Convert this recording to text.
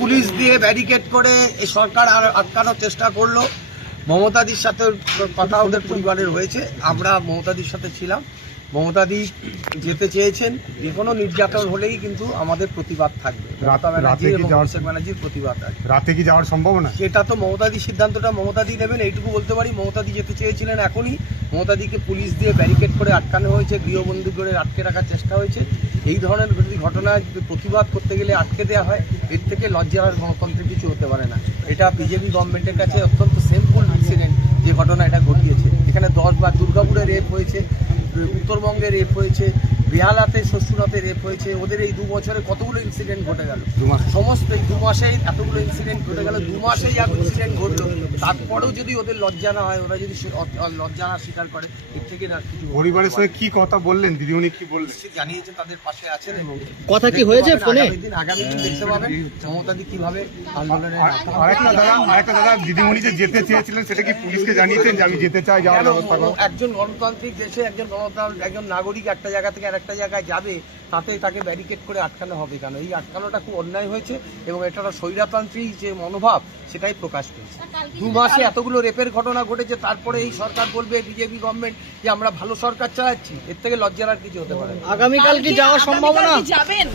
Police দিয়ে barricade করে এই সরকার আটকানোর চেষ্টা করলো। মমতাদির সাথে কথা ওদের পরিবারের হয়েছে, আমরা মমতাদির সাথে ছিলাম। মমতাদি যেতে চেয়েছেন, যে কোনো নির্যাতন হলেই কিন্তু আমাদের প্রতিবাদ থাকবে। অভিষেক ব্যানার্জির প্রতিবাদ থাকবে। রাতে কি যাওয়ার সম্ভাবনা? সেটা তো মমতাদির সিদ্ধান্তটা মমতাদি নেবেন, এইটুকু বলতে পারি। মমতাদি যেতে চেয়েছিলেন, এখনই মমতাদিকে পুলিশ দিয়ে ব্যারিকেড করে আটকানো হয়েছে, গৃহবন্দী করে আটকে রাখার চেষ্টা হয়েছে। এই ধরনের ঘটনায় প্রতিবাদ করতে গেলে আটকে দেওয়া হয়, এর থেকে লজ্জার গণতন্ত্রের কিছু হতে পারে না। এটা বিজেপি গভর্নমেন্টের কাছে অত্যন্ত সেমফুল ইনসিডেন্ট যে ঘটনা এটা ঘটিয়েছে। এখানে 10 বার দুর্গাপুরে রেপ হয়েছে, উত্তরবঙ্গে রেপ হয়েছে, বেহালাতে শ্বশুরাতে রেপ হয়েছে। ওদের এই 2 বছরে কতগুলো ইনসিডেন্ট ঘটে গেল, সমস্ত এই 2 মাসেই এতগুলো ইনসিডেন্ট ঘটে গেল। 2 মাসেই এত ইনসিডেন্ট ঘটলো, তারপরেও যদি ওদের লজ্জা না হয়, ওরা যদি লজ্জা না স্বীকার করে, এর থেকে না কিছু। পরিবারের সঙ্গে কি কথা বললেন দিদিমণি, কি বললেন? জানিয়েছেন তাদের পাশে আছেন এবং কথা কি হয়েছে ফোনে? আগামী দিন দেখতে পাবেন মমতাদি কিভাবে আন্দোলনের। আরেকটা দাদা, দিদিমণি যে যেতে চেয়েছিলেন সেটা কি পুলিশকে জানিয়েছেন যে আমি যেতে চাই, যাওয়ার ব্যবস্থা করো? একজন গণতান্ত্রিক দেশে একজন নাগরিক একটা জায়গা থেকে আরেকটা জায়গায় যাবে, তাতে তাকে ব্যারিকেড করে আটকানো হবে কেন? এই আটকানোটা খুব অন্যায় হয়েছে এবং এটা স্বৈরতান্ত্রিক যে মনোভাব সেটাই প্রকাশ পেয়েছে। 2 মাসে এতগুলো রেপের ঘটনা ঘটেছে, তারপরে এই সরকার বলবে, বিজেপি গভর্নমেন্ট, যে আমরা ভালো সরকার চালাচ্ছি। এর থেকে লজ্জার আর কিছু হতে পারে। আগামীকাল কি যাওয়ার সম্ভাবনা? যাবেন?